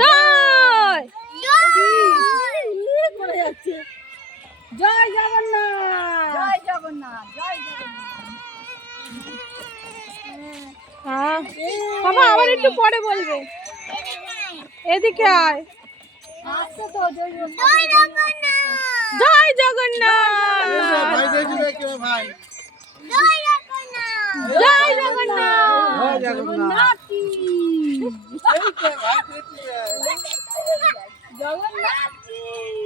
জয় জয় জগন্নাথ আবার একটু পরে বলবে এদিকে জয় জগন্নাথ জয় জগন্নাথ জয় জগন্নাথ জয় Jagannath Leuk hè, maar dit is. Jongen, laat